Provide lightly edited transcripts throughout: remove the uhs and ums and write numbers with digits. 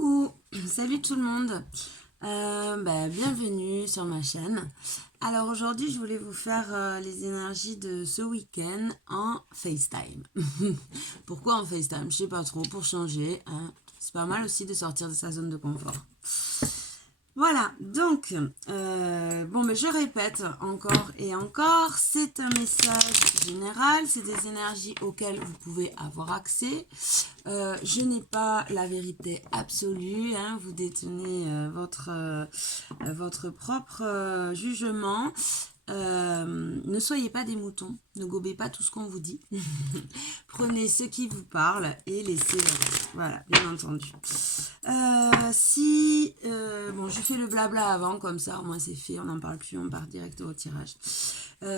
Coucou, salut tout le monde, bienvenue sur ma chaîne. Alors aujourd'hui je voulais vous faire les énergies de ce week-end en FaceTime. Pourquoi en FaceTime? Je sais pas trop, pour changer, hein. C'est pas mal aussi de sortir de sa zone de confort. Voilà, donc, je répète encore et encore, c'est un message général, c'est des énergies auxquelles vous pouvez avoir accès. Je n'ai pas la vérité absolue, hein, vous détenez votre propre jugement. Ne soyez pas des moutons, ne gobez pas tout ce qu'on vous dit. Prenez ce qui vous parle et laissez-le. Voilà, bien entendu. Je fais le blabla avant, comme ça au moins c'est fait, on n'en parle plus, on part direct au tirage.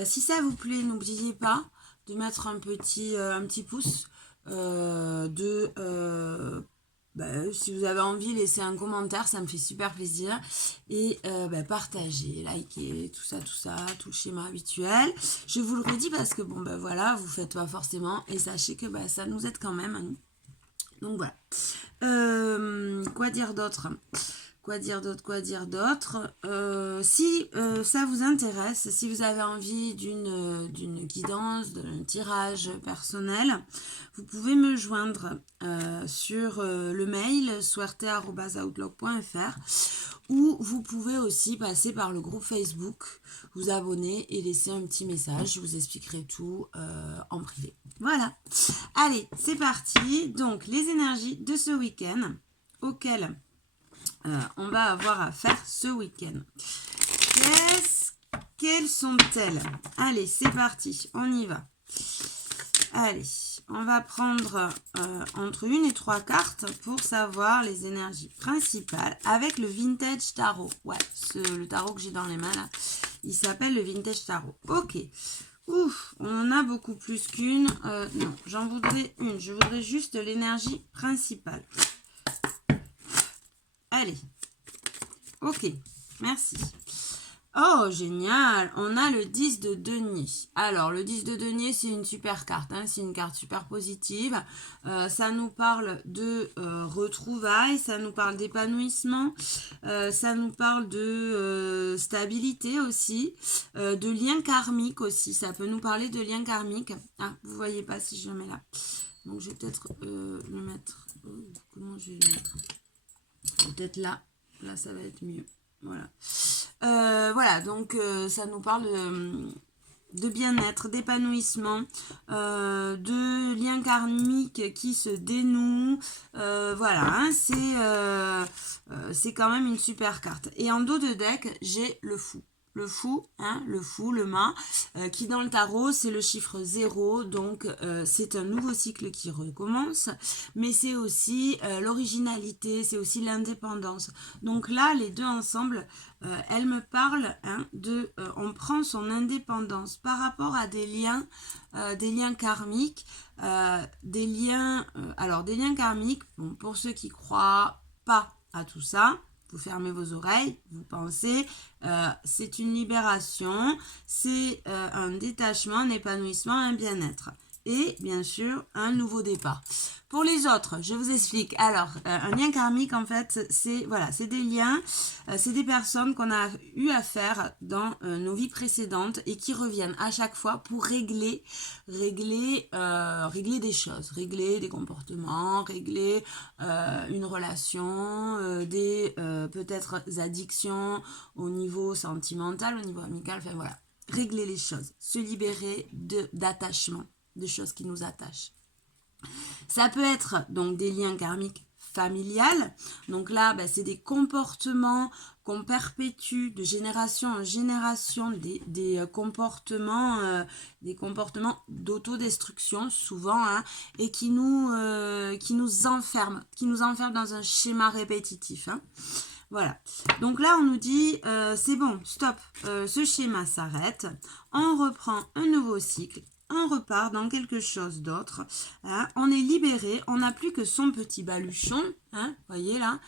Si ça vous plaît, n'oubliez pas de mettre un petit pouce, si vous avez envie, laissez un commentaire, ça me fait super plaisir. Et partagez, likez, tout ça, tout le schéma habituel. Je vous le redis parce que vous faites pas forcément et sachez que ça nous aide quand même à nous. Donc voilà. Quoi dire d'autre ? Si ça vous intéresse, si vous avez envie d'une guidance, d'un tirage personnel, vous pouvez me joindre sur le mail swerte@outlook.fr ou vous pouvez aussi passer par le groupe Facebook, vous abonner et laisser un petit message. Je vous expliquerai tout en privé. Voilà. Allez, c'est parti. Donc, les énergies de ce week-end auxquelles on va avoir à faire ce week-end. Quelles sont-elles? Allez, c'est parti, on y va. Allez, on va prendre entre 1 et 3 cartes pour savoir les énergies principales avec le Vintage Tarot. Ouais, le tarot que j'ai dans les mains là, il s'appelle le Vintage Tarot. Ok. Ouf, on en a beaucoup plus qu'une. Non, j'en voudrais une. Je voudrais juste l'énergie principale. Allez. Ok, merci. Oh, génial. On a le 10 de denier. Alors, le 10 de denier, c'est une super carte. Hein, c'est une carte super positive. Ça nous parle de retrouvailles. Ça nous parle d'épanouissement. Ça nous parle de stabilité aussi. De liens karmiques aussi. Ça peut nous parler de liens karmiques. Ah, vous voyez pas si je le mets là. Donc, je vais peut-être le mettre. Comment je vais le mettre? Peut-être là. Là, ça va être mieux. Voilà. Donc ça nous parle de bien-être, d'épanouissement, de liens karmiques qui se dénouent. C'est quand même une super carte. Et en dos de deck, j'ai le fou. Le fou, le mât, qui dans le tarot, c'est le chiffre 0, donc c'est un nouveau cycle qui recommence, mais c'est aussi l'originalité, c'est aussi l'indépendance. Donc là, les deux ensemble, elles me parlent on prend son indépendance par rapport à des liens karmiques, des liens karmiques, bon, pour ceux qui croient pas à tout ça, vous fermez vos oreilles, vous pensez, c'est une libération, c'est un détachement, un épanouissement, un bien-être. Et bien sûr, un nouveau départ. Pour les autres, je vous explique. Alors, un lien karmique, en fait, c'est des liens, c'est des personnes qu'on a eu à faire dans nos vies précédentes et qui reviennent à chaque fois pour régler des choses, régler des comportements, régler une relation, peut-être addictions au niveau sentimental, au niveau amical, enfin voilà, régler les choses, se libérer d'attachement, de choses qui nous attachent. Ça peut être donc des liens karmiques familiales. Donc là, c'est des comportements qu'on perpétue de génération en génération, des comportements d'autodestruction souvent, et qui nous enferment dans un schéma répétitif. Voilà. Donc là, on nous dit, c'est bon, stop, ce schéma s'arrête. On reprend un nouveau cycle, on repart dans quelque chose d'autre. Hein. On est libéré, on n'a plus que son petit baluchon. Hein, voyez là,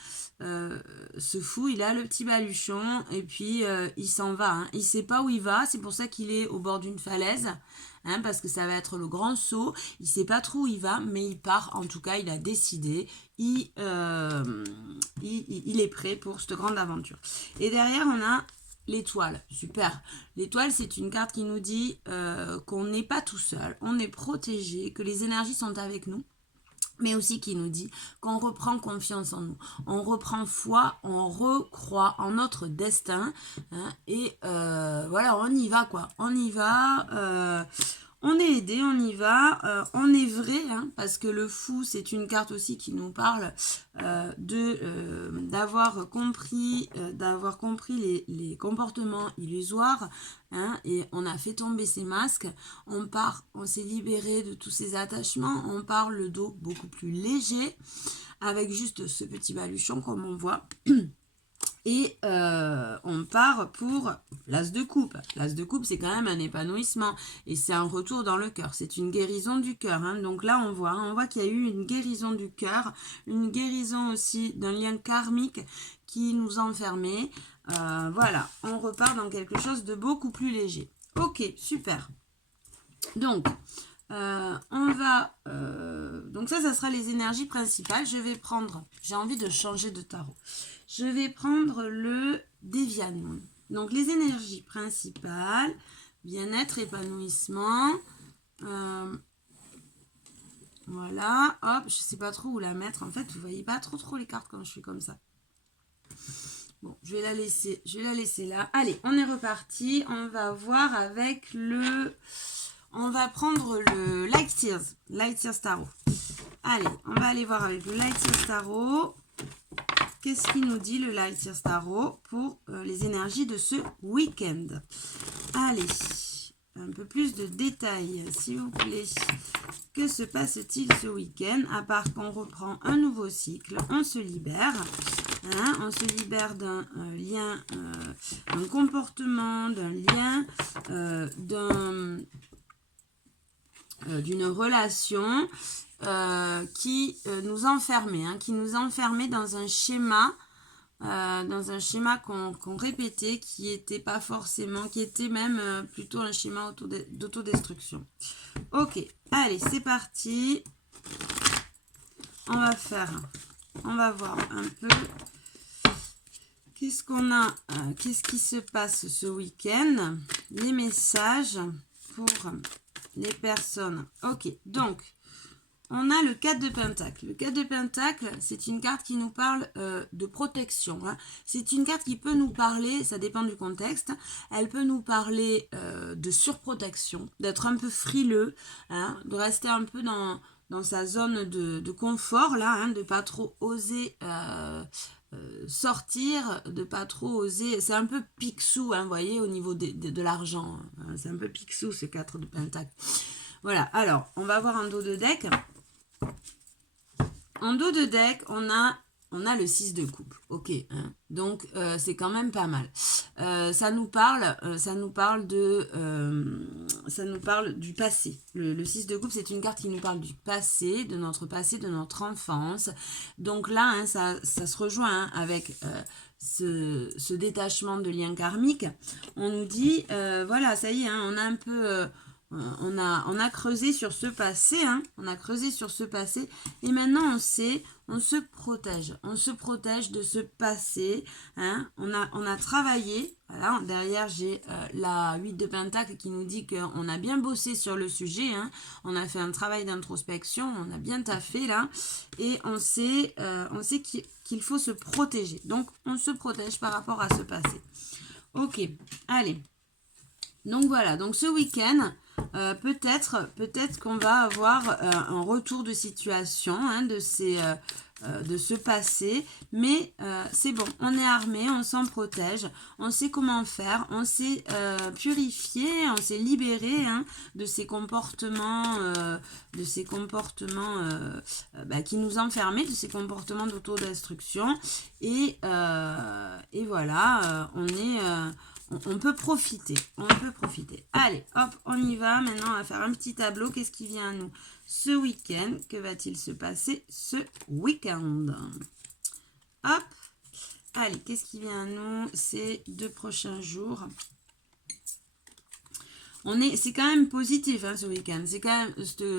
ce fou, il a le petit baluchon et puis il s'en va. Hein. Il ne sait pas où il va, c'est pour ça qu'il est au bord d'une falaise. Hein, parce que ça va être le grand saut. Il ne sait pas trop où il va, mais il part. En tout cas, il a décidé. Il est prêt pour cette grande aventure. Et derrière, on a l'étoile. Super. L'étoile, c'est une carte qui nous dit qu'on n'est pas tout seul. On est protégé, que les énergies sont avec nous. Mais aussi qui nous dit qu'on reprend confiance en nous. On reprend foi, on recroit en notre destin. Hein, et voilà, on y va quoi. On y va. On est aidé, on y va, on est vrai, hein, parce que le fou, c'est une carte aussi qui nous parle d'avoir compris les comportements illusoires, hein, et on a fait tomber ces masques, on s'est libéré de tous ces attachements, on part le dos beaucoup plus léger, avec juste ce petit baluchon comme on voit. Et on part pour l'as de coupe. L'as de coupe, c'est quand même un épanouissement. Et c'est un retour dans le cœur. C'est une guérison du cœur. Hein. Donc là, on voit qu'il y a eu une guérison du cœur. Une guérison aussi d'un lien karmique qui nous enfermait. Voilà, on repart dans quelque chose de beaucoup plus léger. Ok, super. Donc, on va... donc ça sera les énergies principales. Je vais prendre... J'ai envie de changer de tarot. Je vais prendre le Deviant Moon. Donc, les énergies principales, bien-être, épanouissement. Voilà. Hop, je ne sais pas trop où la mettre. En fait, vous ne voyez pas trop les cartes quand je fais comme ça. Bon, je vais la laisser là. Allez, on est reparti. On va voir avec le... On va prendre le Light Years Tarot. Allez, on va aller voir avec le Light Years Tarot. Qu'est-ce qu'il nous dit le Light Years Tarot pour les énergies de ce week-end? Allez, un peu plus de détails, s'il vous plaît. Que se passe-t-il ce week-end? À part qu'on reprend un nouveau cycle, on se libère. Hein, on se libère d'un lien, d'un comportement, d'un lien, d'une relation qui nous enfermait, hein, dans un schéma qu'on répétait, qui était pas forcément, qui était même plutôt un schéma d'autodestruction. Ok, allez, c'est parti. On va voir un peu qu'est-ce qu'on a, qu'est-ce qui se passe ce week-end, les messages pour les personnes. Ok, donc on a le 4 de Pentacle. Le 4 de Pentacle, c'est une carte qui nous parle de protection. Hein. C'est une carte qui peut nous parler, ça dépend du contexte, elle peut nous parler de surprotection, d'être un peu frileux, hein, de rester un peu dans sa zone de confort, là, hein, de pas trop oser sortir, de pas trop oser. C'est un peu Picsou, hein, vous voyez, au niveau de l'argent. Hein. C'est un peu Picsou, ce 4 de Pentacle. Voilà, alors, on va voir en dos de deck. En dos de deck, on a le 6 de coupe. Ok, hein. Donc c'est quand même pas mal. Ça nous parle du passé. Le 6 de coupe, c'est une carte qui nous parle du passé, de notre enfance. Donc là, hein, ça se rejoint, hein, avec ce détachement de lien karmique. On nous dit, voilà, ça y est, hein, on a un peu... on a creusé sur ce passé, hein, et maintenant on se protège de ce passé, hein, on a travaillé, voilà, derrière j'ai la 8 de Pentacle qui nous dit qu'on a bien bossé sur le sujet, hein, on a fait un travail d'introspection, on a bien taffé là, et on sait qu'il faut se protéger, donc on se protège par rapport à ce passé. Ok, allez, donc voilà, donc ce week-end, peut-être qu'on va avoir un retour de situation, hein, de ce passé, mais c'est bon, on est armé, on s'en protège, on sait comment faire, on s'est purifié, on s'est libéré, hein, de ces comportements, qui nous enfermaient, de ces comportements d'autodestruction, et voilà, on peut profiter. On peut profiter. Allez, hop, on y va. Maintenant, on va faire un petit tableau. Qu'est-ce qui vient à nous ce week-end? Que va-t-il se passer ce week-end? Hop. Allez, qu'est-ce qui vient à nous ces 2 prochains jours? C'est quand même positif hein, ce week-end. C'est quand même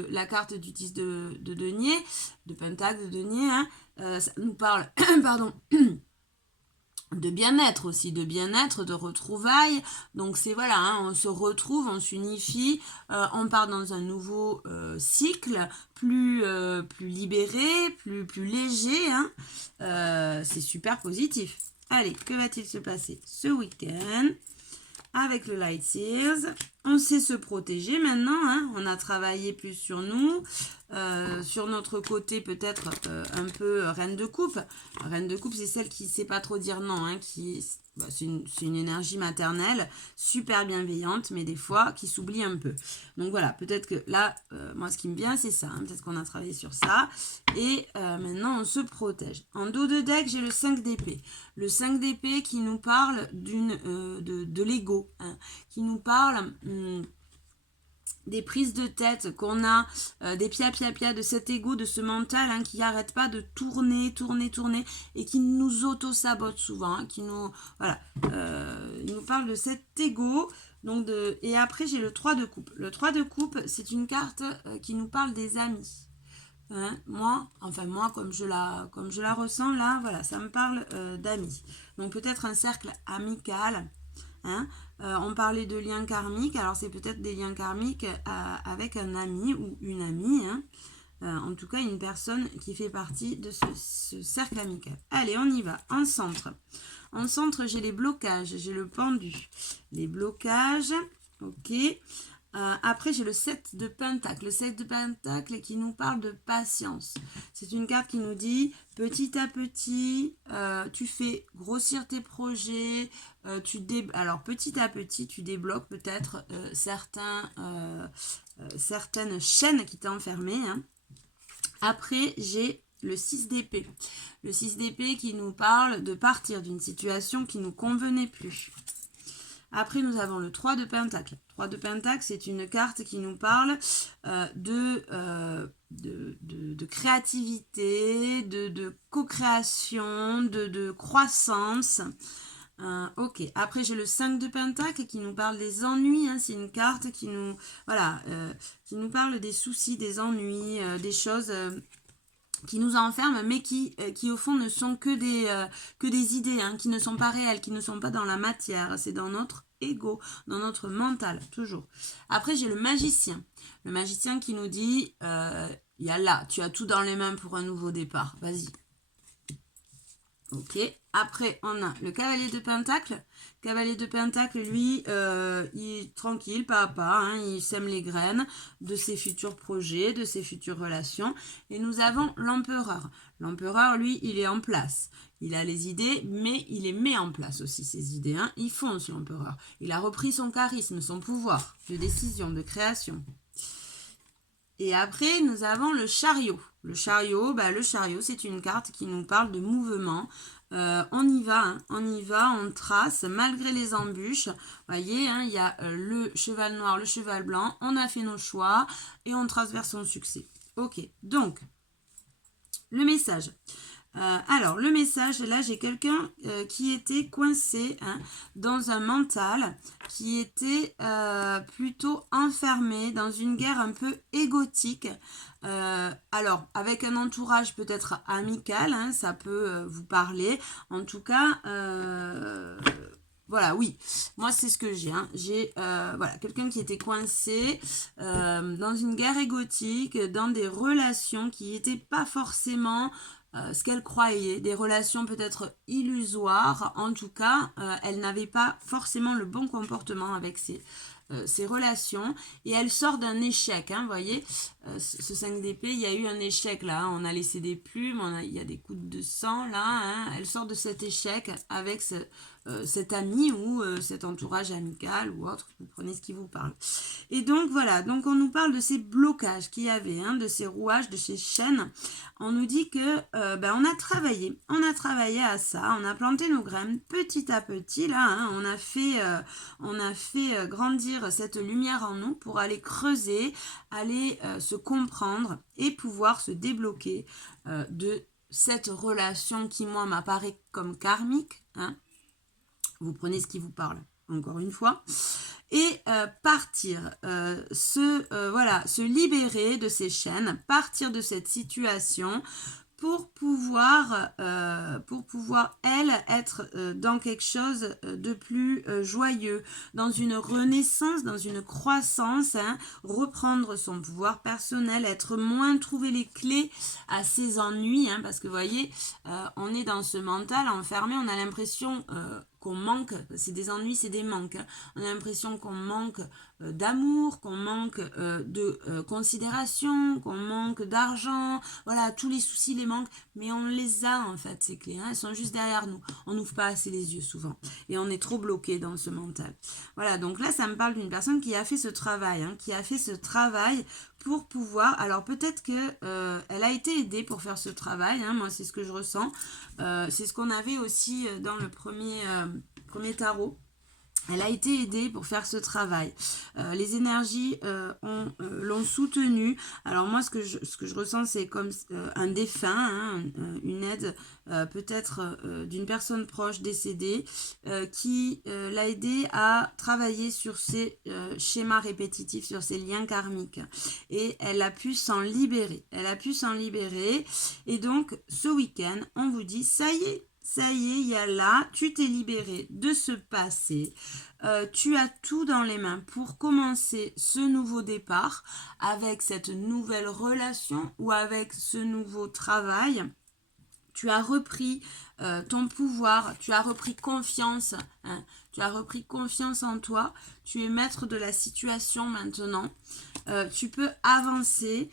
la carte du 10 de denier, de pentacle, de denier. Hein, ça nous parle, pardon, de bien-être aussi, de bien-être, de retrouvailles. Donc c'est voilà, hein, on se retrouve, on s'unifie, on part dans un nouveau cycle, plus libéré, plus léger. Hein. C'est super positif. Allez, que va-t-il se passer ce week-end avec le Light Seals? On sait se protéger maintenant, hein. On a travaillé plus sur nous, sur notre côté peut-être un peu reine de coupe. Reine de coupe, c'est celle qui ne sait pas trop dire non, hein, c'est une énergie maternelle, super bienveillante, mais des fois qui s'oublie un peu. Donc voilà, peut-être que là, moi ce qui me vient, c'est ça. Hein, peut-être qu'on a travaillé sur ça. Et maintenant, on se protège. En dos de deck, j'ai le 5 d'épée. Le 5 d'épée qui nous parle de l'ego, hein, qui nous parle des prises de tête qu'on a, des pia de cet ego, de ce mental hein, qui n'arrête pas de tourner et qui nous auto-sabote souvent, hein, qui nous, voilà, il nous parle de cet ego. Donc et après j'ai le 3 de coupe. Le 3 de coupe, c'est une carte qui nous parle des amis. Hein, moi, comme je la ressens là, voilà, ça me parle d'amis. Donc peut-être un cercle amical. Hein. On parlait de liens karmiques, alors c'est peut-être des liens karmiques avec un ami ou une amie, hein. En tout cas une personne qui fait partie de ce cercle amical. Allez, on y va, en centre. En centre, j'ai les blocages, j'ai le pendu. Les blocages, ok. Après, j'ai le 7 de pentacle. Le 7 de pentacle qui nous parle de patience. C'est une carte qui nous dit, petit à petit, tu fais grossir tes projets. Alors, petit à petit, tu débloques peut-être certaines chaînes qui t'enfermaient. Hein. Après, j'ai le 6 d'épée. Le 6 d'épée qui nous parle de partir d'une situation qui ne nous convenait plus. Après, nous avons le 3 de pentacle. 3 de pentacle, c'est une carte qui nous parle de créativité, de co-création, de croissance. Ok, après j'ai le 5 de pentacle qui nous parle des ennuis. Hein. C'est une carte qui nous, qui nous parle des soucis, des ennuis, des choses... qui nous enferment, mais qui au fond ne sont que des idées, hein, qui ne sont pas réelles, qui ne sont pas dans la matière, c'est dans notre ego, dans notre mental, toujours. Après, j'ai le magicien. Le magicien qui nous dit, y a là, tu as tout dans les mains pour un nouveau départ, vas-y. Ok, après on a le cavalier de pentacle. Cavalier de pentacle, lui, il est tranquille, pas à pas, hein, il sème les graines de ses futurs projets, de ses futures relations. Et nous avons l'empereur. L'empereur, lui, il est en place. Il a les idées, mais il les met en place aussi, ces idées. Hein. Il fonce, l'empereur. Il a repris son charisme, son pouvoir de décision, de création. Et après, nous avons le chariot. Le chariot, c'est une carte qui nous parle de mouvement. On y va, hein, on trace, malgré les embûches. Vous voyez, hein, il y a le cheval noir, le cheval blanc. On a fait nos choix et on trace vers son succès. Ok, donc, le message. Alors, le message, là, j'ai quelqu'un qui était coincé hein, dans un mental, qui était plutôt enfermé dans une guerre un peu égotique. Alors, avec un entourage peut-être amical, hein, ça peut vous parler. En tout cas... Voilà, oui, moi c'est ce que j'ai. Hein. J'ai quelqu'un qui était coincé dans une guerre égotique, dans des relations qui n'étaient pas forcément ce qu'elle croyait, des relations peut-être illusoires. En tout cas, elle n'avait pas forcément le bon comportement avec ses relations et elle sort d'un échec, hein, vous voyez, ce 5 d'épée, il y a eu un échec là, hein, on a laissé des plumes, il y a des gouttes de sang là, hein, elle sort de cet échec avec cet ami ou cet entourage amical ou autre, vous prenez ce qui vous parle. Et donc voilà, donc on nous parle de ces blocages qu'il y avait, hein, de ces rouages, de ces chaînes. On nous dit que on a travaillé à ça, on a planté nos graines petit à petit, là, hein, on a fait grandir cette lumière en nous pour aller creuser, aller se comprendre et pouvoir se débloquer de cette relation qui, moi, m'apparaît comme karmique, hein. Vous prenez ce qui vous parle, encore une fois, et partir, se libérer de ces chaînes, partir de cette situation pour pouvoir elle, être dans quelque chose de plus joyeux, dans une renaissance, dans une croissance, hein, reprendre son pouvoir personnel, être moins, trouver les clés à ses ennuis, hein, parce que vous voyez, on est dans ce mental enfermé, on a l'impression qu'on manque, c'est des ennuis, c'est des manques, hein. On a l'impression qu'on manque d'amour, qu'on manque de considération, qu'on manque d'argent, voilà, tous les soucis, les manques, mais on les a en fait, ces clés, hein, elles sont juste derrière nous, on n'ouvre pas assez les yeux souvent, et on est trop bloqué dans ce mental. Voilà, donc là ça me parle d'une personne qui a fait ce travail, hein, pour pouvoir, alors peut-être que elle a été aidée pour faire ce travail, hein, moi c'est ce que je ressens, c'est ce qu'on avait aussi dans le premier tarot. Elle a été aidée pour faire ce travail. Les énergies l'ont soutenue. Alors moi, ce que je ressens, c'est comme un défunt, hein, une aide peut-être d'une personne proche décédée qui l'a aidée à travailler sur ses schémas répétitifs, sur ses liens karmiques. Et elle a pu s'en libérer. Et donc, ce week-end, on vous dit, ça y est, il y a là, tu t'es libéré de ce passé, tu as tout dans les mains pour commencer ce nouveau départ avec cette nouvelle relation ou avec ce nouveau travail. Tu as repris ton pouvoir, tu as repris confiance, hein, tu as repris confiance en toi, tu es maître de la situation maintenant, tu peux avancer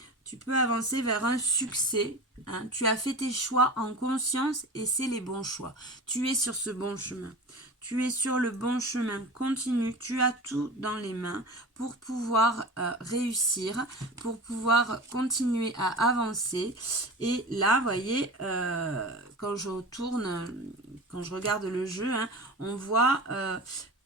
vers un succès, hein. Tu as fait tes choix en conscience et c'est les bons choix. Tu es sur ce bon chemin. Tu es sur le bon chemin, continue, tu as tout dans les mains pour pouvoir réussir, pour pouvoir continuer à avancer. Et là, vous voyez, quand je regarde le jeu, hein, on voit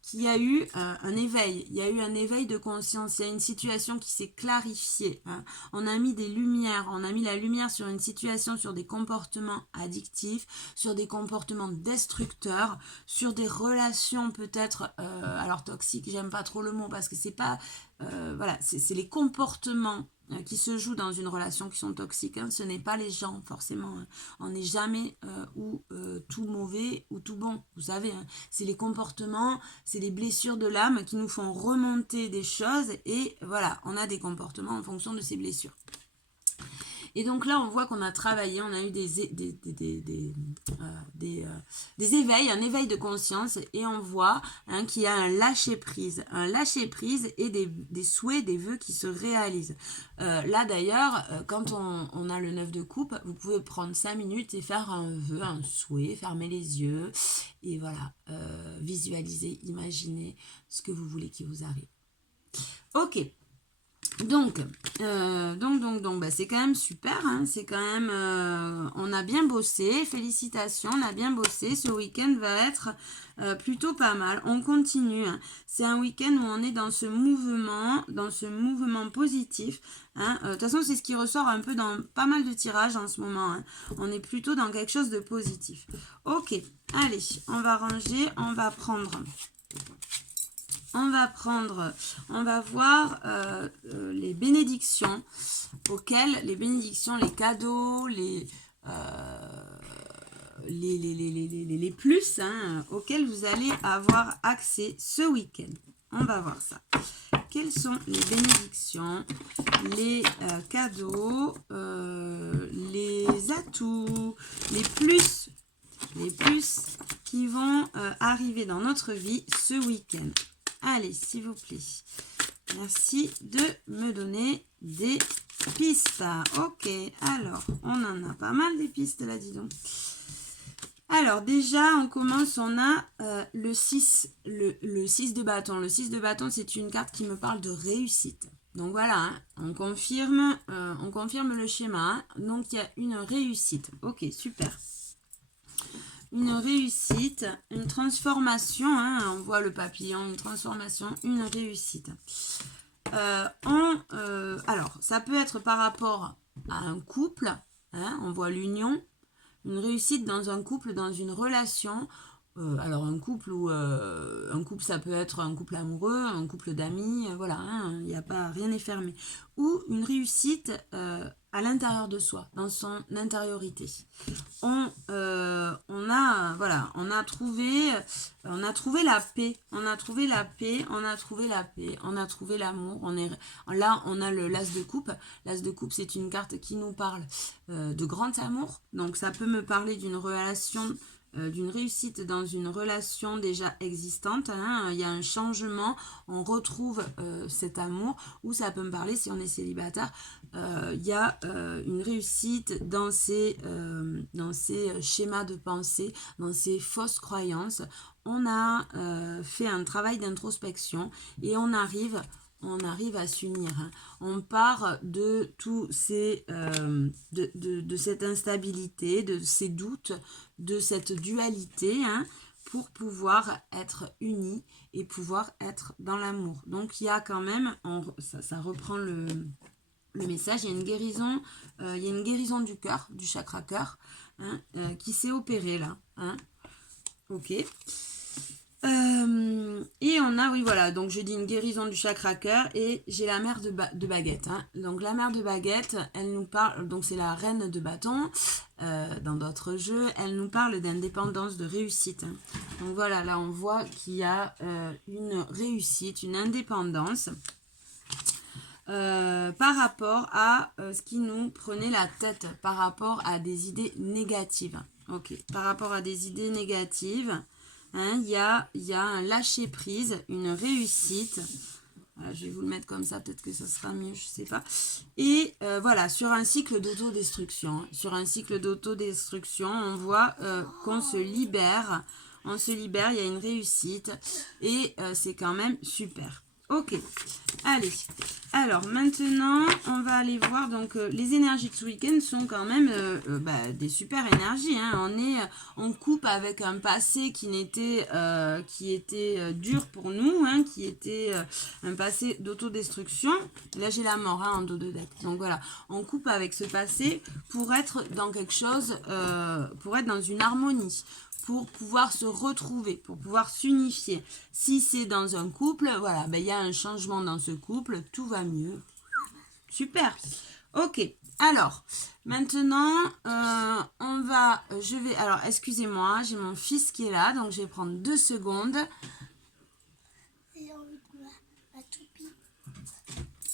qu'il y a eu un éveil, de conscience, il y a une situation qui s'est clarifiée, hein. On a mis la lumière sur une situation, sur des comportements addictifs, sur des comportements destructeurs, sur des relations peut-être, alors toxiques, j'aime pas trop le mot parce que c'est pas, voilà, c'est les comportements qui se jouent dans une relation qui sont toxiques, hein. Ce n'est pas les gens forcément, hein. On n'est jamais ou tout mauvais ou tout bon, vous savez, hein. C'est les comportements, c'est les blessures de l'âme qui nous font remonter des choses et voilà, on a des comportements en fonction de ces blessures. Et donc là, on voit qu'on a travaillé, on a eu des éveils, un éveil de conscience, et on voit, hein, qu'il y a un lâcher-prise et des souhaits, des vœux qui se réalisent. Là d'ailleurs, quand on a le 9 de coupe, vous pouvez prendre 5 minutes et faire un vœu, un souhait, fermer les yeux, et voilà, visualiser, imaginer ce que vous voulez qui vous arrive. Ok. Donc, c'est quand même super, hein, c'est quand même, on a bien bossé, félicitations, on a bien bossé, ce week-end va être plutôt pas mal, on continue, hein. C'est un week-end où on est dans ce mouvement positif, hein. De toute façon, c'est ce qui ressort un peu dans pas mal de tirages en ce moment, hein. On est plutôt dans quelque chose de positif. Ok, allez, on va ranger, on va voir les bénédictions, les cadeaux, les plus, hein, auxquels vous allez avoir accès ce week-end. On va voir ça. Quelles sont les bénédictions, les cadeaux, les atouts, les plus qui vont arriver dans notre vie ce week-end? Allez, s'il vous plaît. Merci de me donner des pistes. Ok, alors, on en a pas mal des pistes là, dis donc. Alors déjà, on commence, on a le 6, le 6 de bâton. Le 6 de bâton, c'est une carte qui me parle de réussite. Donc voilà, hein, on confirme le schéma. Hein. Donc il y a une réussite. Ok, super. Une réussite, une transformation, hein, on voit le papillon, une transformation, une réussite. Alors, ça peut être par rapport à un couple, hein, on voit l'union, une réussite dans un couple, dans une relation. Alors un couple ça peut être un couple amoureux, un couple d'amis, voilà, hein, il n'y a pas, rien n'est fermé. Ou une réussite à l'intérieur de soi, dans son intériorité. On a trouvé la paix, on a trouvé l'amour. Là, on a le l'as de coupe. L'as de coupe, c'est une carte qui nous parle de grand amour. Donc, ça peut me parler d'une relation, d'une réussite dans une relation déjà existante. Hein. Il y a un changement, on retrouve cet amour. Ou ça peut me parler, si on est célibataire, il y a une réussite dans ces schémas de pensée, dans ces fausses croyances. On a fait un travail d'introspection et on arrive à s'unir. Hein. On part de tous ces de cette instabilité, de ces doutes, de cette dualité, hein, pour pouvoir être unis et pouvoir être dans l'amour. Donc il y a quand même, ça reprend le message, il y a une guérison du cœur, du chakra cœur, hein, qui s'est opérée là. Hein. Ok. Et on a, oui voilà, donc je dis une guérison du chakra cœur et j'ai la mère de baguette. Hein. Donc la mère de baguette, elle nous parle, donc c'est la reine de bâton dans d'autres jeux, elle nous parle d'indépendance, de réussite. Hein. Donc voilà, là on voit qu'il y a une réussite, une indépendance. Par rapport à ce qui nous prenait la tête, par rapport à des idées négatives. Ok, par rapport à des idées négatives, hein, il y a un lâcher-prise, une réussite. Voilà, je vais vous le mettre comme ça, peut-être que ça sera mieux, je sais pas. Et voilà, sur un cycle d'autodestruction. Hein, sur un cycle d'autodestruction, on voit qu'on se libère. On se libère, il y a une réussite. Et c'est quand même super. Ok, allez. Alors maintenant, on va aller voir. Donc les énergies de ce week-end sont quand même des super énergies. Hein. On coupe avec un passé qui était dur pour nous, hein, qui était un passé d'autodestruction. Là j'ai la mort, hein, en dos de deck. Donc voilà, on coupe avec ce passé pour être dans quelque chose, pour être dans une harmonie, pour pouvoir se retrouver, pour pouvoir s'unifier. Si c'est dans un couple, voilà, il y a un changement dans ce couple, tout va mieux. Super. Ok. Alors, maintenant, alors, excusez-moi, j'ai mon fils qui est là, donc je vais prendre 2 secondes.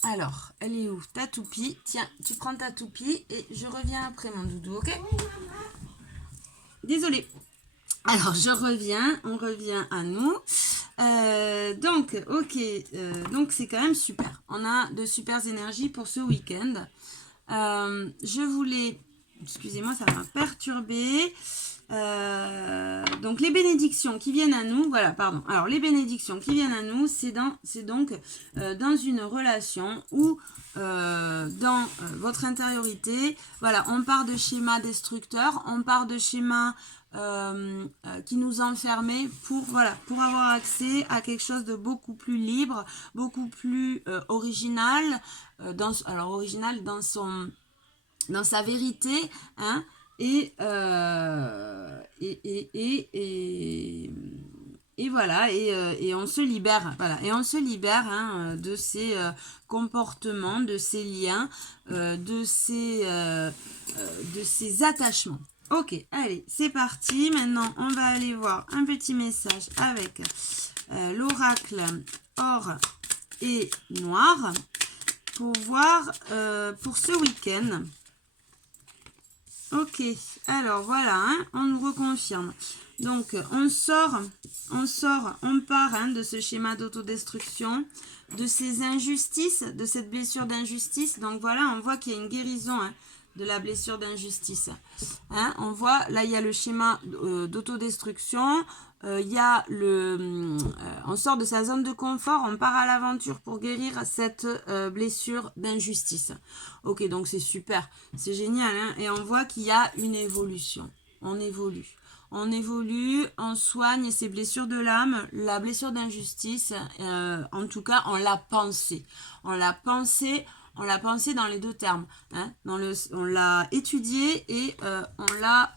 Alors, elle est où, ta toupie? Tiens, tu prends ta toupie et je reviens après, mon doudou, ok? Désolée. Alors, on revient à nous. Donc, ok, donc c'est quand même super. On a de super énergies pour ce week-end. Je voulais, excusez-moi, ça m'a perturbé. Donc, les bénédictions qui viennent à nous, voilà, pardon. Alors, les bénédictions qui viennent à nous, c'est donc dans une relation où dans votre intériorité, voilà, on part de schémas destructeurs, on part de schémas qui nous enfermaient pour avoir accès à quelque chose de beaucoup plus libre, beaucoup plus original, original dans sa vérité, hein, et voilà, et on se libère, voilà, et on se libère, hein, de ces comportements, de ces liens, de ces attachements. Ok, allez, c'est parti. Maintenant, on va aller voir un petit message avec l'oracle or et noir pour voir pour ce week-end. Ok, alors voilà, hein, on nous reconfirme. Donc, on part, hein, de ce schéma d'autodestruction, de ces injustices, de cette blessure d'injustice. Donc voilà, on voit qu'il y a une guérison, hein, de la blessure d'injustice. Hein, on voit, là, il y a le schéma d'autodestruction. Il y a on sort de sa zone de confort, on part à l'aventure pour guérir cette blessure d'injustice. Ok, donc c'est super, c'est génial. Hein, et on voit qu'il y a une évolution. On évolue. On évolue, on soigne ses blessures de l'âme, la blessure d'injustice, en tout cas, on l'a pensée. On l'a pensée dans les deux termes. Hein. On l'a étudié et on l'a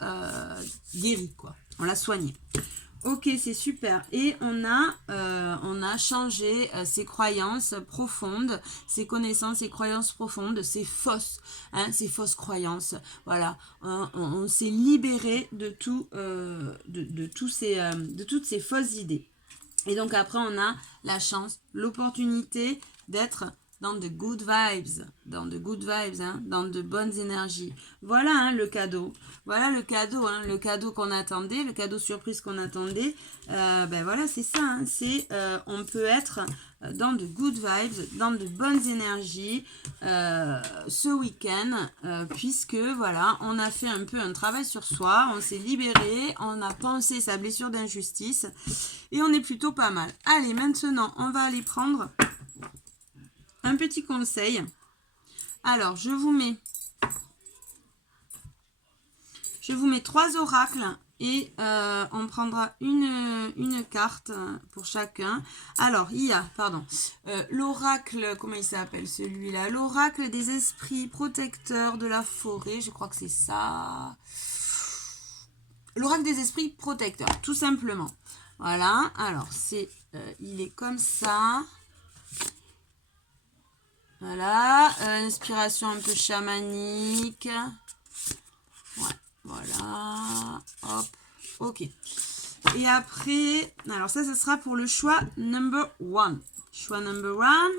guéri, quoi. On l'a soigné. Ok, c'est super. Et on a changé ses croyances profondes, ses connaissances, ses croyances profondes, ses fausses croyances. Voilà, on s'est libéré de toutes ces fausses idées. Et donc après, on a la chance, l'opportunité d'être dans de good vibes, dans de bonnes énergies. Voilà hein, le cadeau. Voilà le cadeau qu'on attendait, le cadeau surprise qu'on attendait. Voilà, c'est ça. Hein, on peut être dans de good vibes, dans de bonnes énergies ce week-end, puisque voilà, on a fait un peu un travail sur soi, on s'est libéré, on a pensé sa blessure d'injustice et on est plutôt pas mal. Allez, maintenant, on va aller prendre un petit conseil. Alors, je vous mets 3 oracles et on prendra une carte pour chacun. Alors, il y a, l'oracle, comment il s'appelle celui-là? L'oracle des esprits protecteurs de la forêt, je crois que c'est ça. L'oracle des esprits protecteurs, tout simplement. Voilà, alors il est comme ça. Voilà, inspiration un peu chamanique. Ouais, voilà. Hop, ok. Et après, alors ça sera pour le choix number 1. Choix number 1.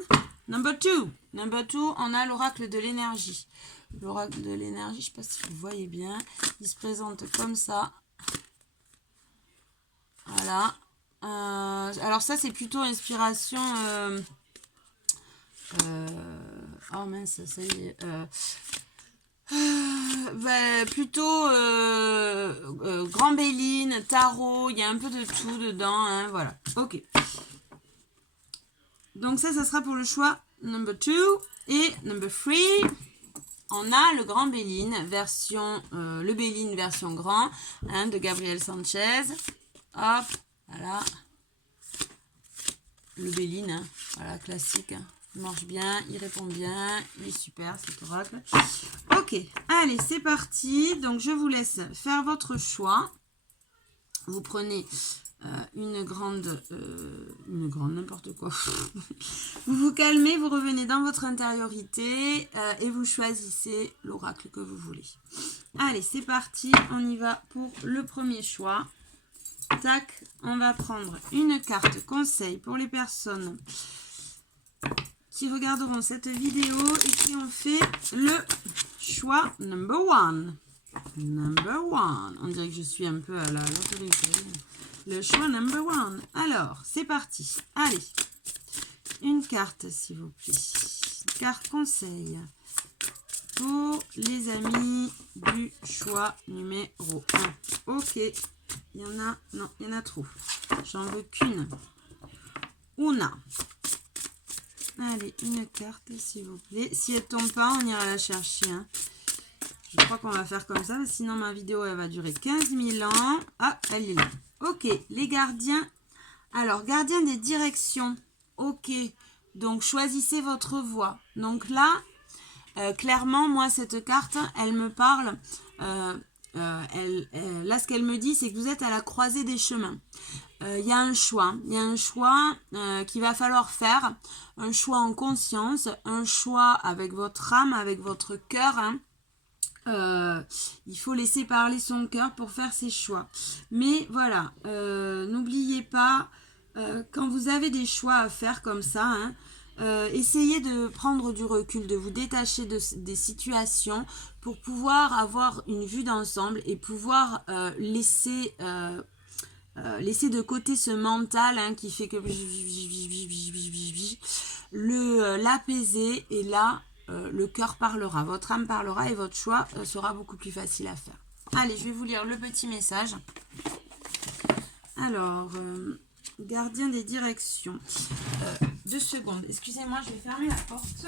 Number 2. Number 2, on a l'oracle de l'énergie. L'oracle de l'énergie, je ne sais pas si vous voyez bien. Il se présente comme ça. Voilà. Alors ça, c'est plutôt inspiration... oh mince, ça y est. Plutôt grand béline, tarot, il y a un peu de tout dedans, hein, voilà. Ok. Donc ça sera pour le choix number 2 et number 3. On a le grand béline, le béline version grand, hein, de Gabriel Sanchez. Hop, voilà. Le béline, hein, voilà, classique. Hein. Il marche bien, il répond bien, il est super cet oracle. Ok, allez, c'est parti. Donc, je vous laisse faire votre choix. Vous prenez une grande, n'importe quoi. Vous vous calmez, vous revenez dans votre intériorité et vous choisissez l'oracle que vous voulez. Allez, c'est parti. On y va pour le premier choix. Tac, on va prendre une carte conseil pour les personnes qui regarderont cette vidéo et qui ont fait le choix number 1. Number 1. On dirait que je suis un peu à la loterie. Le choix number 1. Alors, c'est parti. Allez. Une carte, s'il vous plaît. Une carte conseil pour les amis du choix numéro 1. Ok. Il y en a... Non, il y en a trop. J'en veux qu'une. Una. Allez, une carte, s'il vous plaît. Si elle tombe pas, on ira la chercher. Hein. Je crois qu'on va faire comme ça. Sinon, ma vidéo, elle va durer 15 000 ans. Ah, elle est là. Ok, les gardiens. Alors, gardiens des directions. Ok. Donc, choisissez votre voie. Donc là, clairement, moi, cette carte, elle me parle... là, ce qu'elle me dit, c'est que vous êtes à la croisée des chemins. Il y a un choix. Il y a un choix qu'il va falloir faire. Un choix en conscience. Un choix avec votre âme, avec votre cœur. Hein. Il faut laisser parler son cœur pour faire ses choix. Mais voilà, n'oubliez pas, quand vous avez des choix à faire comme ça, hein, essayez de prendre du recul, de vous détacher des situations pour pouvoir avoir une vue d'ensemble et pouvoir laisser de côté ce mental hein, qui fait que l'apaiser et là le cœur parlera, votre âme parlera et votre choix sera beaucoup plus facile à faire. Allez, je vais vous lire le petit message. Alors, gardien des directions. 2 secondes, excusez-moi, je vais fermer la porte.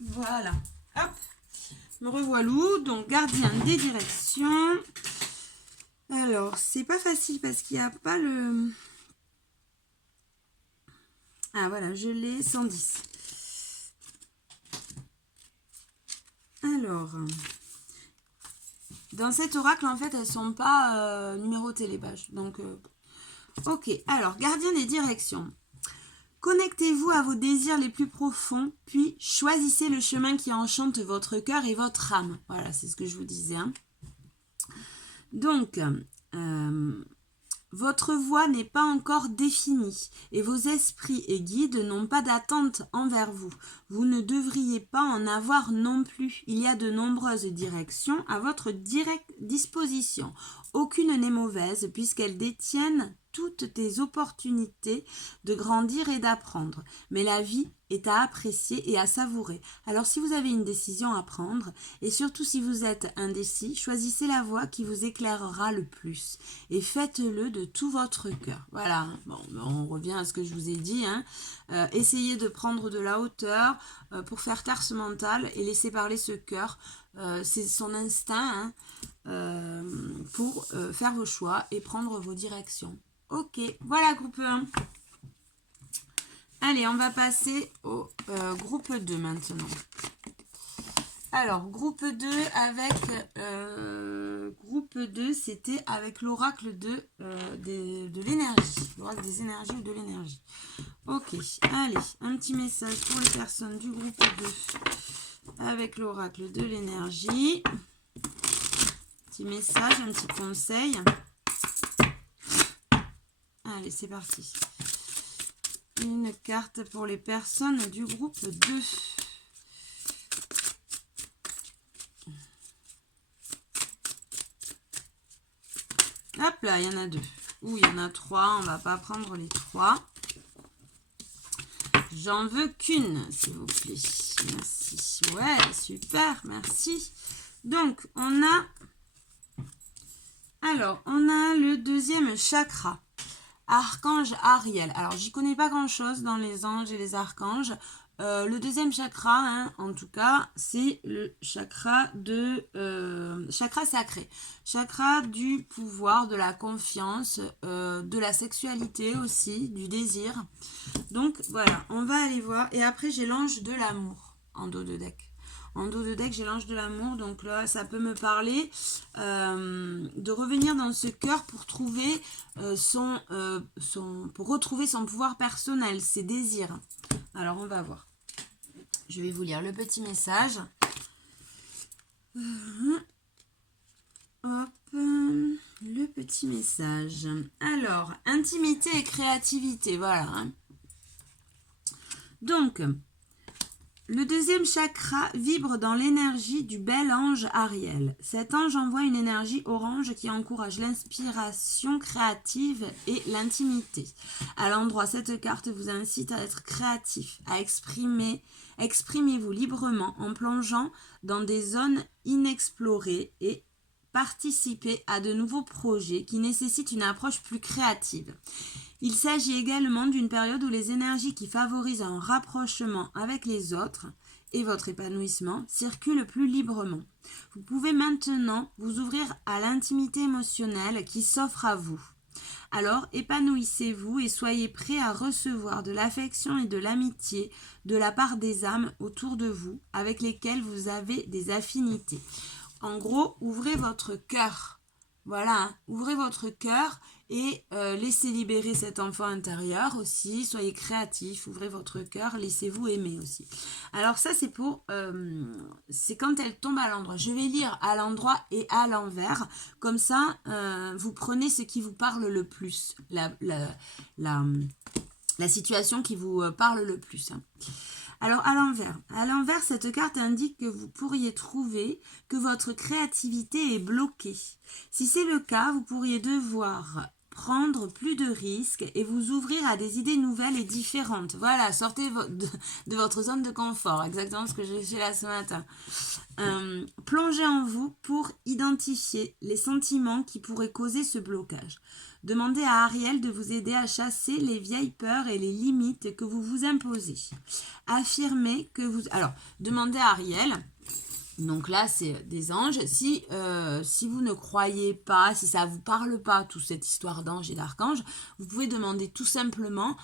Voilà, hop, me revoilà. Donc, gardien des directions. Alors, c'est pas facile parce qu'il n'y a pas le... Ah, voilà, je l'ai 110. Alors, dans cet oracle, en fait, elles ne sont pas numérotées, les pages. Donc, ok. Alors, gardien des directions. Connectez-vous à vos désirs les plus profonds, puis choisissez le chemin qui enchante votre cœur et votre âme. Voilà, c'est ce que je vous disais. Hein. Donc, votre voie n'est pas encore définie et vos esprits et guides n'ont pas d'attente envers vous. Vous ne devriez pas en avoir non plus. Il y a de nombreuses directions à votre disposition. Aucune n'est mauvaise puisqu'elles détiennent toutes tes opportunités de grandir et d'apprendre. Mais la vie est à apprécier et à savourer. Alors si vous avez une décision à prendre, et surtout si vous êtes indécis, choisissez la voie qui vous éclairera le plus. Et faites-le de tout votre cœur. Voilà, bon, on revient à ce que je vous ai dit. Hein. Essayez de prendre de la hauteur pour faire taire ce mental et laisser parler ce cœur. C'est son instinct pour faire vos choix et prendre vos directions. Ok, voilà groupe 1. Allez, on va passer au groupe 2 maintenant. Alors, groupe 2 avec... groupe 2, c'était avec l'oracle de l'énergie. L'oracle des énergies ou de l'énergie. Ok, allez, un petit message pour les personnes du groupe 2 avec l'oracle de l'énergie. Petit message, un petit conseil. Allez, c'est parti. Une carte pour les personnes du groupe 2. Hop là, il y en a 2. Ou il y en a 3, on va pas prendre les 3. J'en veux qu'une, s'il vous plaît. Merci. Ouais, super, merci. Donc, on a le deuxième chakra. Archange Ariel. Alors, j'y connais pas grand-chose dans les anges et les archanges. Le deuxième chakra, hein, en tout cas, c'est le chakra chakra sacré. Chakra du pouvoir, de la confiance, de la sexualité aussi, du désir. Donc, voilà, on va aller voir. Et après, j'ai l'ange de l'amour en dos de deck. En dos de deck, j'ai l'ange de l'amour. Donc là, ça peut me parler de revenir dans ce cœur pour trouver pour retrouver son pouvoir personnel, ses désirs. Alors, on va voir. Je vais vous lire le petit message. Hop, le petit message. Alors, intimité et créativité, voilà. Hein. Donc, le deuxième chakra vibre dans l'énergie du bel ange Ariel. Cet ange envoie une énergie orange qui encourage l'inspiration créative et l'intimité. À l'endroit, cette carte vous incite à être créatif, à exprimez-vous librement en plongeant dans des zones inexplorées et participez à de nouveaux projets qui nécessitent une approche plus créative. Il s'agit également d'une période où les énergies qui favorisent un rapprochement avec les autres et votre épanouissement circulent plus librement. Vous pouvez maintenant vous ouvrir à l'intimité émotionnelle qui s'offre à vous. Alors épanouissez-vous et soyez prêts à recevoir de l'affection et de l'amitié de la part des âmes autour de vous avec lesquelles vous avez des affinités. En gros, ouvrez votre cœur. Voilà, hein, ouvrez votre cœur et laissez libérer cet enfant intérieur aussi. Soyez créatif, ouvrez votre cœur, laissez-vous aimer aussi. Alors ça, c'est pour... c'est quand elle tombe à l'endroit. Je vais lire à l'endroit et à l'envers. Comme ça, vous prenez ce qui vous parle le plus. La situation qui vous parle le plus. Hein. Alors, à l'envers, cette carte indique que vous pourriez trouver que votre créativité est bloquée. Si c'est le cas, vous pourriez devoir prendre plus de risques et vous ouvrir à des idées nouvelles et différentes. Voilà, sortez de votre zone de confort, exactement ce que j'ai fait là ce matin. Plongez en vous pour identifier les sentiments qui pourraient causer ce blocage. Demandez à Ariel de vous aider à chasser les vieilles peurs et les limites que vous vous imposez. Affirmez que vous... Alors, demandez à Ariel... Donc là, c'est des anges. Si vous ne croyez pas, si ça ne vous parle pas, toute cette histoire d'anges et d'archanges, vous pouvez demander tout simplement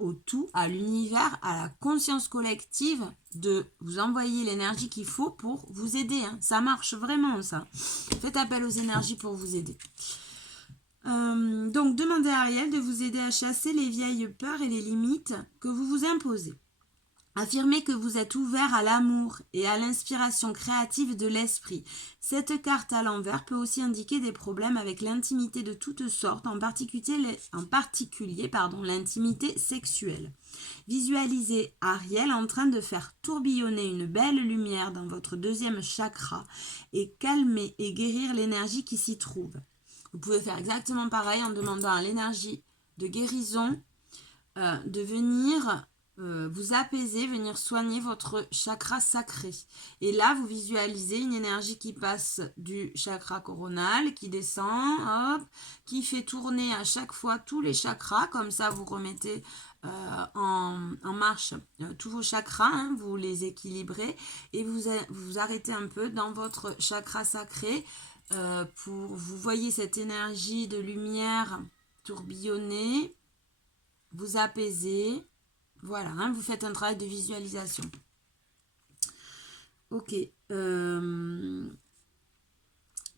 au tout, à l'univers, à la conscience collective de vous envoyer l'énergie qu'il faut pour vous aider. Hein. Ça marche vraiment, ça. Faites appel aux énergies pour vous aider. Donc, demandez à Ariel de vous aider à chasser les vieilles peurs et les limites que vous vous imposez. Affirmez que vous êtes ouvert à l'amour et à l'inspiration créative de l'esprit. Cette carte à l'envers peut aussi indiquer des problèmes avec l'intimité de toutes sortes, en particulier l'intimité sexuelle. Visualisez Ariel en train de faire tourbillonner une belle lumière dans votre deuxième chakra et calmer et guérir l'énergie qui s'y trouve. Vous pouvez faire exactement pareil en demandant à l'énergie de guérison de venir... vous apaiser, venir soigner votre chakra sacré. Et là, vous visualisez une énergie qui passe du chakra coronal, qui descend, hop, qui fait tourner à chaque fois tous les chakras. Comme ça, vous remettez en marche tous vos chakras, hein, vous les équilibrez et vous arrêtez un peu dans votre chakra sacré vous voyez cette énergie de lumière tourbillonner, vous apaiser. Voilà, hein, vous faites un travail de visualisation. Ok.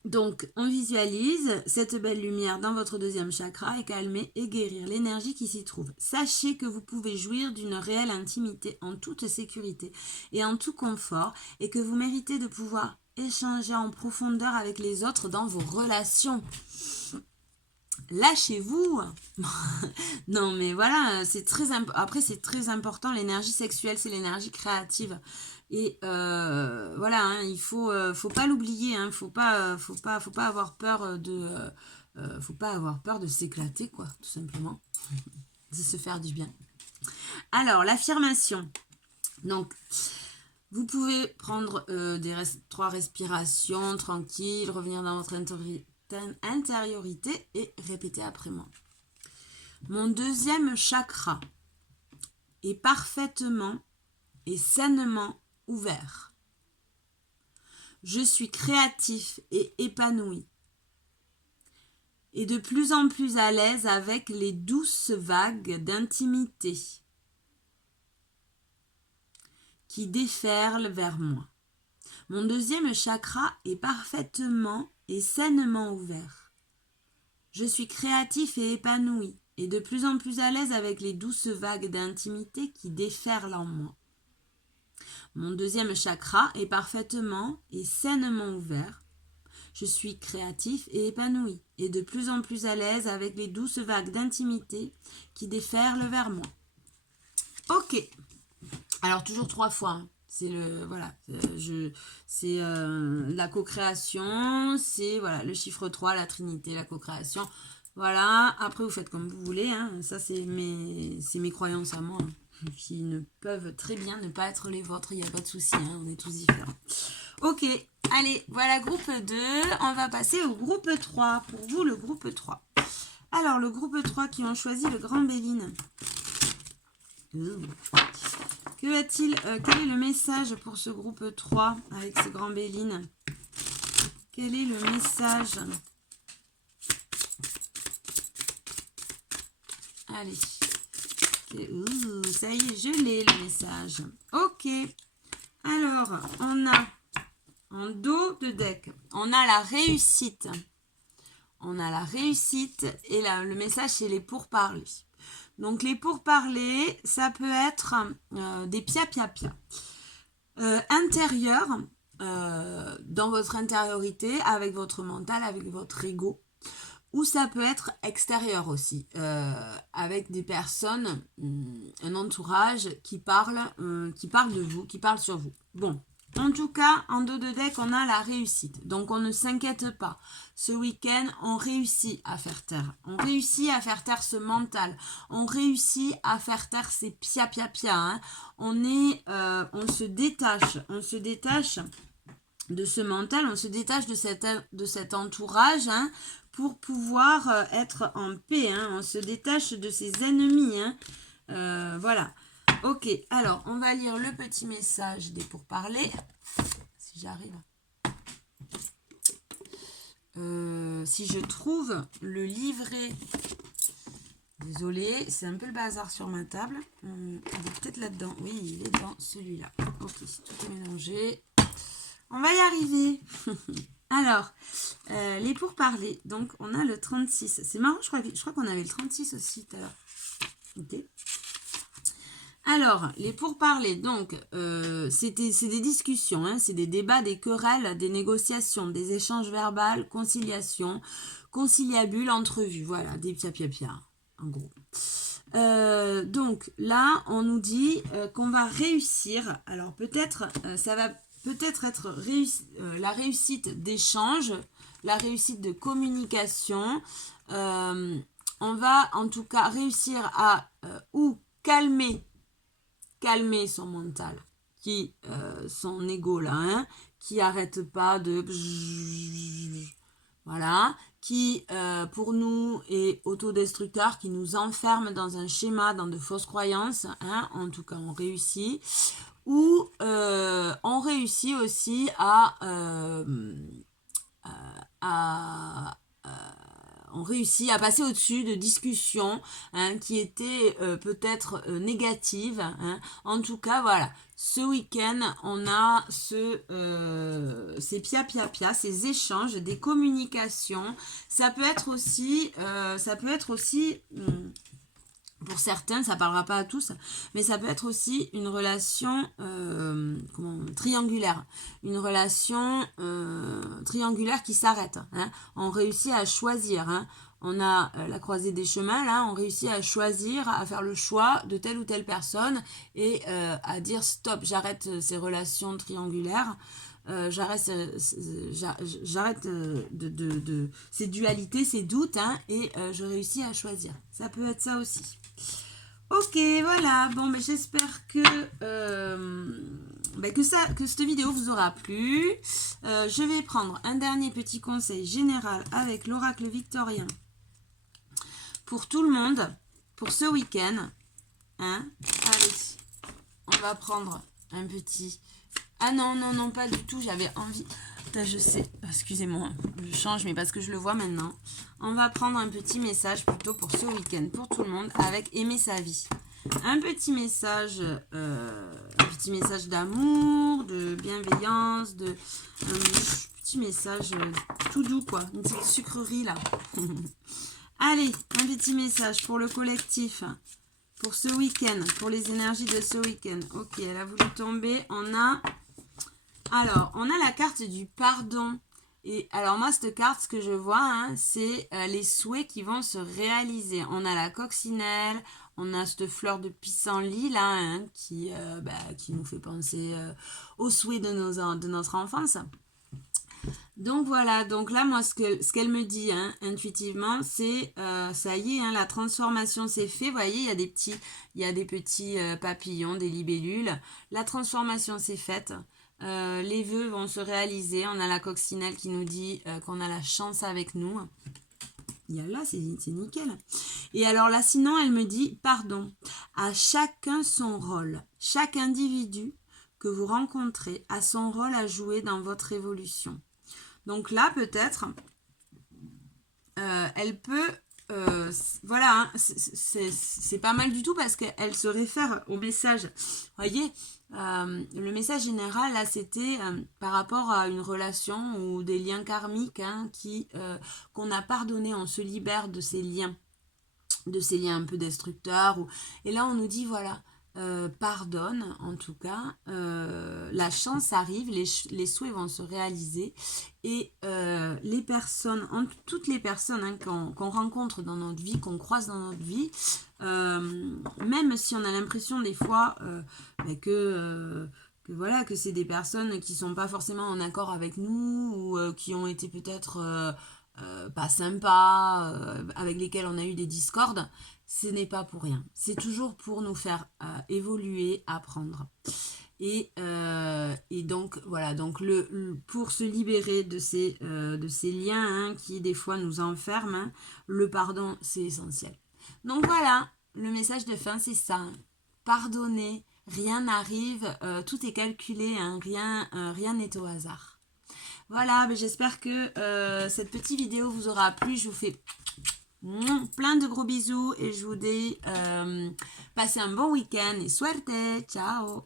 Donc, on visualise cette belle lumière dans votre deuxième chakra et calmer et guérir l'énergie qui s'y trouve. Sachez que vous pouvez jouir d'une réelle intimité en toute sécurité et en tout confort et que vous méritez de pouvoir échanger en profondeur avec les autres dans vos relations. Lâchez-vous. Non mais voilà, c'est après c'est très important, l'énergie sexuelle, c'est l'énergie créative. Et voilà, hein, il faut pas l'oublier, hein, faut pas avoir peur faut pas avoir peur de s'éclater, quoi, tout simplement, de se faire du bien. Alors, l'affirmation. Donc, vous pouvez prendre 3 respirations tranquilles, revenir dans votre intériorité et répéter après moi. Mon deuxième chakra est parfaitement et sainement ouvert. Je suis créatif et épanoui et de plus en plus à l'aise avec les douces vagues d'intimité qui déferlent vers moi. Mon deuxième chakra est parfaitement et sainement ouvert. Je suis créatif et épanoui et de plus en plus à l'aise avec les douces vagues d'intimité qui déferlent en moi. Mon deuxième chakra est parfaitement et sainement ouvert. Je suis créatif et épanoui et de plus en plus à l'aise avec les douces vagues d'intimité qui déferlent vers moi. Ok. Alors toujours 3 fois. Hein. C'est la co-création, c'est voilà, le chiffre 3, la trinité, la co-création. Voilà, après vous faites comme vous voulez, hein. Ça c'est mes croyances à moi, hein, qui ne peuvent très bien ne pas être les vôtres, il n'y a pas de souci, hein, on est tous différents. Ok, allez, voilà groupe 2, on va passer au groupe 3, pour vous le groupe 3. Alors le groupe 3 qui ont choisi le Grand Béline. Quel est le message pour ce groupe 3 avec ce Grand Béline? Quel est le message? Allez. Ça y est, je l'ai le message. Ok. Alors, on a en dos de deck, on a la réussite. On a la réussite et là, le message, c'est les pourparlers. Donc, les pourparlers, ça peut être des pia-pia-pia. Intérieur, dans votre intériorité, avec votre mental, avec votre ego. Ou ça peut être extérieur aussi, avec des personnes, un entourage qui parle de vous, qui parle sur vous. Bon, En tout cas, en dos de deck, on a la réussite. Donc, on ne s'inquiète pas. Ce week-end, on réussit à faire taire. On réussit à faire taire ce mental. On réussit à faire taire ces pia. Hein. On se détache. On se détache de ce mental. On se détache de cet entourage, hein, pour pouvoir être en paix. Hein. On se détache de ses ennemis. Hein. Voilà. Ok, alors, on va lire le petit message des pourparlers, si j'arrive. Si je trouve le livret, désolée, c'est un peu le bazar sur ma table. Il est peut-être là-dedans. Oui, il est dans celui-là. Ok, tout est mélangé. On va y arriver. Alors, les pourparlers. Donc, on a le 36. C'est marrant, je crois qu'on avait le 36 aussi tout à l'heure. Ok. Alors, les pourparlers, donc, c'est des discussions, hein, c'est des débats, des querelles, des négociations, des échanges verbaux, conciliabules, entrevues, voilà, des pia, en gros. Donc, là, on nous dit qu'on va réussir, alors peut-être, ça va peut-être être la réussite d'échange, la réussite de communication, on va en tout cas réussir à ou calmer son mental, son ego là, hein, qui arrête pas de voilà, qui pour nous est autodestructeur, qui nous enferme dans un schéma, dans de fausses croyances, hein, en tout cas on réussit, ou on réussit aussi on réussit à passer au-dessus de discussions, hein, qui étaient peut-être négatives. Hein. En tout cas, voilà, ce week-end, on a ces pia, ces échanges, des communications. Ça peut être aussi pour certains, ça ne parlera pas à tous, mais ça peut être aussi une relation triangulaire. Une relation triangulaire qui s'arrête. Hein. On réussit à choisir. Hein. On a la croisée des chemins, là, on réussit à choisir, à faire le choix de telle ou telle personne et à dire stop, j'arrête ces relations triangulaires. J'arrête ces dualités, ces doutes, hein, et je réussis à choisir. Ça peut être ça aussi. Ok, voilà. Bon, mais j'espère que cette vidéo vous aura plu. Je vais prendre un dernier petit conseil général avec l'oracle victorien pour tout le monde, pour ce week-end. Hein. Allez, on va prendre un petit... Ah non, pas du tout, j'avais envie... Putain, je sais, excusez-moi, je change, mais parce que je le vois maintenant. On va prendre un petit message plutôt pour ce week-end, pour tout le monde, avec aimer sa vie. Un petit message d'amour, de bienveillance, un petit message tout doux, quoi. Une petite sucrerie, là. Allez, un petit message pour le collectif. Pour ce week-end, pour les énergies de ce week-end. Ok, elle a voulu tomber. On a la carte du pardon. Et alors moi, cette carte, ce que je vois, hein, c'est les souhaits qui vont se réaliser. On a la coccinelle, on a cette fleur de pissenlit là, hein, qui nous fait penser aux souhaits de notre enfance. Donc voilà, donc là moi ce qu'elle me dit, hein, intuitivement, c'est ça y est, hein, la transformation s'est faite. Vous voyez, il y a des petits papillons, des libellules. La transformation s'est faite. Les vœux vont se réaliser. On a la coccinelle qui nous dit qu'on a la chance avec nous. Il y a là, c'est nickel. Et alors là, sinon, elle me dit, pardon, à chacun son rôle. Chaque individu que vous rencontrez a son rôle à jouer dans votre évolution. Donc là, peut-être, elle peut... voilà, hein, c'est pas mal du tout parce qu'elle se réfère au message. Vous voyez, le message général, là, c'était par rapport à une relation ou des liens karmiques, hein, qu'on a pardonné, on se libère de ces liens un peu destructeurs. Et là, on nous dit, voilà, pardonne, en tout cas, la chance arrive, les souhaits vont se réaliser, et toutes les personnes, hein, qu'on rencontre dans notre vie, qu'on croise dans notre vie, même si on a l'impression des fois voilà, que c'est des personnes qui sont pas forcément en accord avec nous ou qui ont été peut-être pas sympas, avec lesquels on a eu des discordes, ce n'est pas pour rien. C'est toujours pour nous faire évoluer, apprendre. Et donc voilà, donc pour se libérer de ces liens qui des fois nous enferment, le pardon c'est essentiel. Donc voilà, le message de fin c'est ça. Pardonner, rien n'arrive, tout est calculé, rien n'est au hasard. Voilà, mais j'espère que cette petite vidéo vous aura plu. Je vous fais plein de gros bisous et je vous dis passez un bon week-end et suerte, ciao.